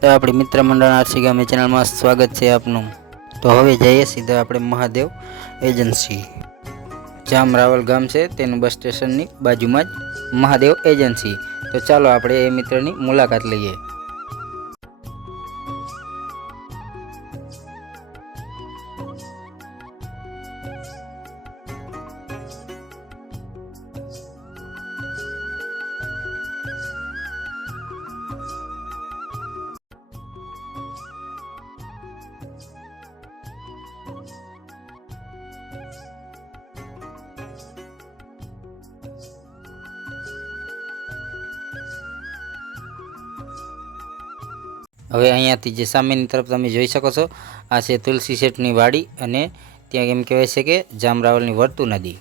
તો આપણી મિત્ર મંડળ આરસી ગામે ચેનલમાં સ્વાગત છે આપનું. તો હવે જઈએ સીધા આપણે મહાદેવ એજન્સી. જામ રાવલ ગામ છે, તેનું બસ સ્ટેશનની બાજુમાં જ મહાદેવ એજન્સી. તો ચાલો આપણે એ મિત્રની મુલાકાત લઈએ. હવે અહીંયાથી જે સામેની તરફ તમે જોઈ શકો છો, આ છે તુલસી શેઠની વાડી અને ત્યાં એમ કહેવાય છે કે જામરાવલની વર્તુ નદી.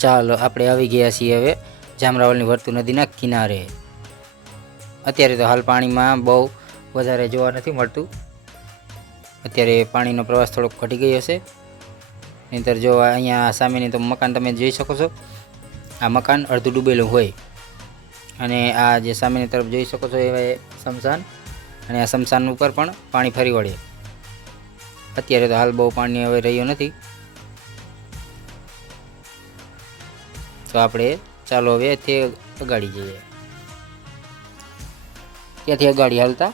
ચાલો, આપણે આવી ગયા છીએ હવે જામરાવલની વર્તુ નદીના કિનારે. અત્યારે તો હાલ પાણીમાં બહુ વધારે જોવા નથી મળતું. અત્યારે પાણીનો પ્રવાસ થોડોક ઘટી ગયો હશે. નહીંતર જો અહીંયા સામેની તો મકાન તમે જોઈ શકો છો. આ મકાન અડધું ડૂબેલું હોય. અને આ જે સામેની તરફ જોઈ શકો છો એ શમશાન. અને આ શમશાન ઉપર પણ પાણી ફરી વળે અત્યારે તો હાલ બહુ પાણી હવે રહ્યું નથી. તો આપણે ચાલો હવે તે અગાડી જઈએ. ત્યાંથી અગાડી હાલતા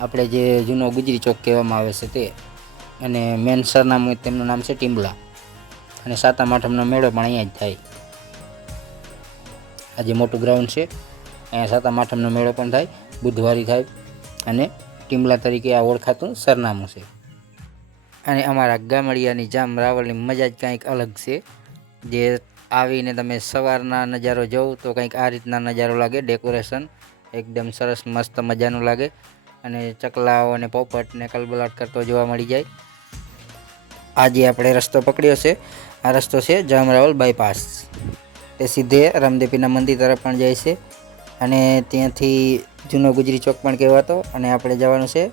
આપણે જે જૂનો ગુજરી ચોક કહેવામાં આવે છે તે અને મેન સરનામું તેમનું નામ છે ટીમ્બલા અને સાતમ આઠમનો મેળો પણ અહીંયા જ થાય. આ જે મોટું ગ્રાઉન્ડ છે, અહીંયા સાતમ આઠમનો મેળો પણ થાય, બુધવારી થાય અને ટીમ્બલા તરીકે આ ઓળખાતું સરનામું છે. અને અમારા ગામડિયાની જામ રાવલની મજા જ કાંઈક અલગ છે, જે આવીને તમે સવારના નજારો જોવ તો કંઈક આ રીતના નજારો લાગે, ડેકોરેશન એકદમ સરસ મસ્ત મજાનું લાગે અને ચકલાઓ અને પોપટ ને કલબલાટ કરતો જોવા મળી જાય. આજે આપણે રસ્તો પકડ્યો છે. આ રસ્તો છે જામરાવલ બાયપાસ. તે સીધે રામદેપીના મંદિર તરફ પણ જાય છે અને ત્યાંથી જૂનો ગુજરી ચોક પણ કહેવાતો અને આપણે જવાનું છે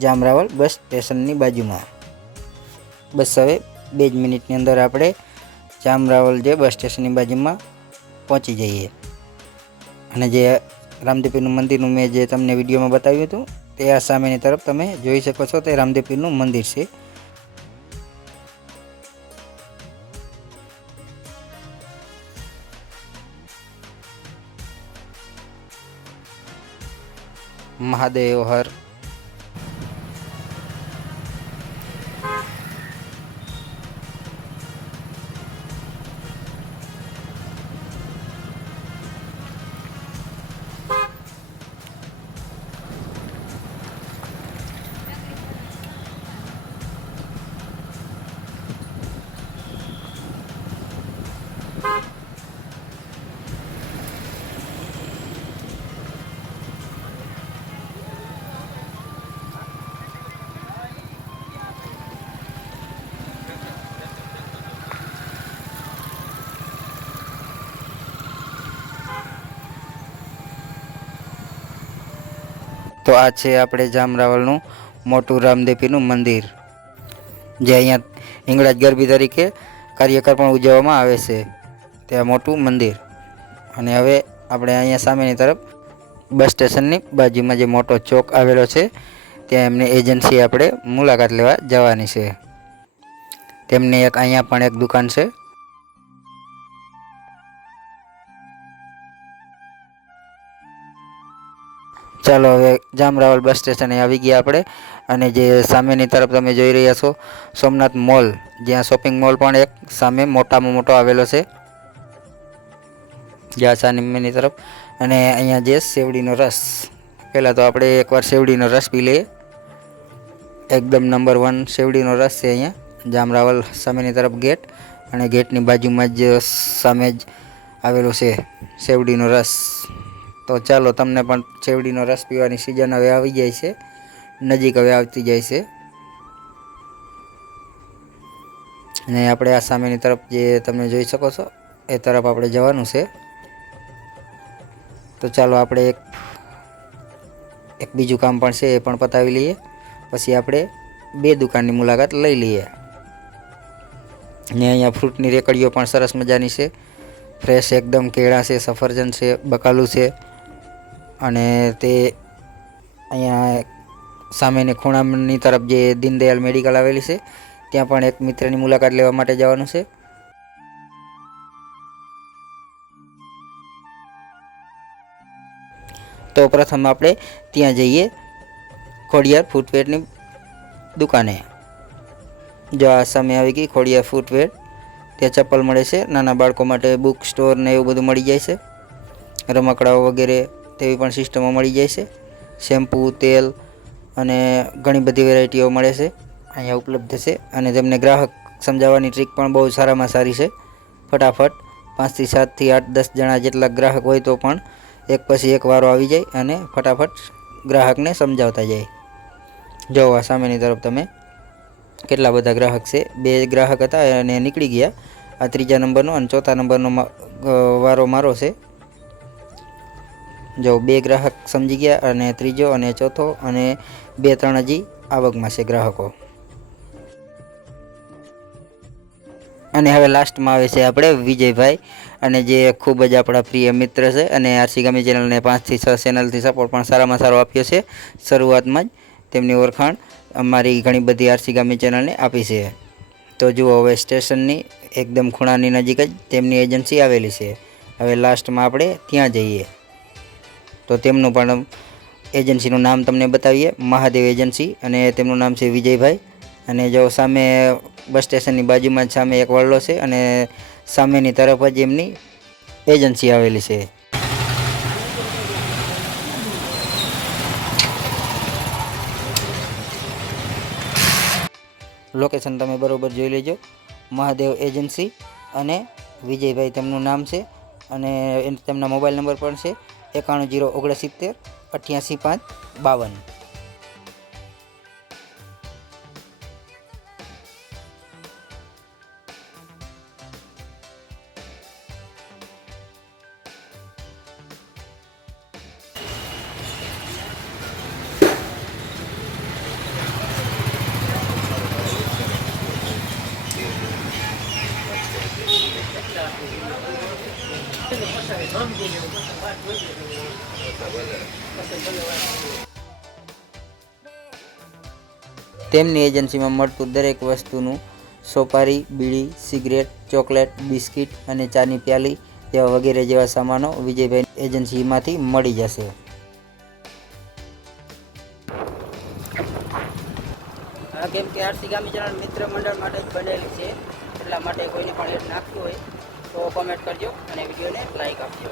જામરાવલ બસ સ્ટેશનની બાજુમાં. બસ હવે બે જ મિનિટની અંદર આપણે જામરાવલ જે બસ સ્ટેશનની બાજુમાં પહોંચી જઈએ. અને જે રામદેવપીરનું મંદિરનું મેં જે તમને વિડીયોમાં બતાવ્યું હતું, તે આ સામેની તરફ તમે જોઈ શકો છો, તે રામદેવપીરનું મંદિર છે. મહાદેવ હર તો આ છે આપણે જામરાવલનું મોટું રામદેવીનું મંદિર, જે અહીંયા હિંગળાજ ગરબી તરીકે કાર્યકર પણ ઉજવવામાં આવે છે. ત્યાં મોટું મંદિર. અને હવે આપણે અહીંયા સામેની તરફ બસ સ્ટેશનની બાજુમાં જે મોટો ચોક આવેલો છે, ત્યાં એમની એજન્સી આપણે મુલાકાત લેવા જવાની છે. તેમની એક અહીંયા પણ એક દુકાન છે. ચાલો હવે જામરાવલ બસ સ્ટેશને આવી ગયા આપણે. અને જે સામેની તરફ તમે જોઈ રહ્યા છો, સોમનાથ મોલ. જ્યાં શોપિંગ મોલ પણ એક સામે મોટામાં મોટો આવેલો છે. જ્યાં સામેની તરફ. અને અહીંયા જે શેવડીનો રસ. પહેલાં તો આપણે એકવાર શેવડીનો રસ પી લઈએ. એકદમ નંબર વન શેવડીનો રસ છે અહીંયા. જામરાવલ સામેની તરફ ગેટ. અને ગેટની બાજુમાં જ સામે જ આવેલો છે શેવડીનો રસ. તો ચાલો તમને પણ ચેવડીનો રસ પીવાની સિઝન હવે આવી જાય છે. નજીક હવે આવતી જાય છે. અને આપણે આ સામેની તરફ જે તમે જોઈ શકો છો, એ તરફ આપણે જવાનું છે. તો ચાલો આપણે એક એક બીજું કામ પણ છે એ પણ પતાવી લઈએ. પછી આપણે બે દુકાનની મુલાકાત લઈ લઈએ. ને અહીંયા ફ્રૂટની રેકડીઓ પણ સરસ મજાની છે. ફ્રેશ એકદમ કેળા છે, સફરજન છે, બકાલું છે. અને તે અહીંયા સામેની ખૂણાની તરફ જે દીનદયાલ મેડિકલ આવેલી છે, ત્યાં પણ એક મિત્રની મુલાકાત લેવા માટે જવાનું છે. તો પ્રથમ આપણે ત્યાં જઈએ, ખોડિયાર ફૂટવેરની દુકાને. જો આ સામે આવી ગઈ, ખોડિયાર ફૂટવેર, ત્યાં ચપ્પલ મળે છે. નાના બાળકો માટે બુક સ્ટોર ને એવું બધું મળી જાય છે. રમકડાઓ વગેરે તેવી પણ સિસ્ટમો મળી જાય છે. શેમ્પૂ, તેલ અને ઘણી બધી વેરાયટીઓ મળે છે. અહીંયા ઉપલબ્ધ છે અને તેમને ગ્રાહક સમજાવવાની ટ્રીક પણ બહુ સારામાં સારી છે. ફટાફટ પાંચથી સાતથી આઠ, દસ જણા જેટલા ગ્રાહક હોય તો પણ એક પછી એક વારો આવી જાય અને ફટાફટ ગ્રાહકને સમજાવતા જાય. જો આ સામેની તરફ તમે. કેટલા બધા ગ્રાહક છે? બે ગ્રાહક હતા અને નીકળી ગયા. આ ત્રીજા નંબરનો અને ચોથા નંબરનો વારો મારો છે. જો બે ગ્રાહક સમજી ગયા અને ત્રીજો અને ચોથો અને બે ત્રણ હજી આવકમાં છે ગ્રાહકો. અને હવે લાસ્ટમાં આવે છે આપણે વિજયભાઈ. અને જે ખૂબ જ આપણા પ્રિય મિત્ર છે અને આરસી ગામી ચેનલને પાંચથી છ ચેનલથી સપોર્ટ પણ સારામાં સારો આપ્યો છે. શરૂઆતમાં જ તેમની ઓળખાણ અમારી ઘણી બધી આરસી ગામી ચેનલને આપી છે. તો જુઓ હવે સ્ટેશનની એકદમ ખૂણાની નજીક જ તેમની એજન્સી આવેલી છે. હવે લાસ્ટમાં આપણે ત્યાં જઈએ. તો તેમનું પણ એજન્સીનું નામ તમને બતાવીએ. મહાદેવ એજન્સી અને તેમનું નામ છે વિજયભાઈ. અને જો સામે બસ સ્ટેશનની બાજુમાં જ સામે એક વડલો છે અને સામેની તરફ જ એમની એજન્સી આવેલી છે. લોકેશન તમે બરાબર જોઈ લેજો. મહાદેવ એજન્સી અને વિજયભાઈ તેમનું નામ છે અને તેમના મોબાઈલ નંબર પણ છે. એકાણું જીરો ઓગણસિત્તેર અઠ્યાસી પાંચ બાવન. તેમની એજન્સીમાં મળતું દરેક વસ્તુનું સોપારી, બીડી, સિગરેટ, ચોકલેટ, બિસ્કિટ અને ચાની પ્યાલી જેવા વગેરે જેવા સામાનો વિજયભાઈ એજન્સીમાંથી મળી જશે. કેમ કે આરસી ગામી ચેનલ મિત્ર મંડળ માટે જ બનેલી છે. એટલા માટે કોઈને પણ એડ નાખવું હોય તો કોમેન્ટ કરજો અને વિડીયોને લાઈક આપજો.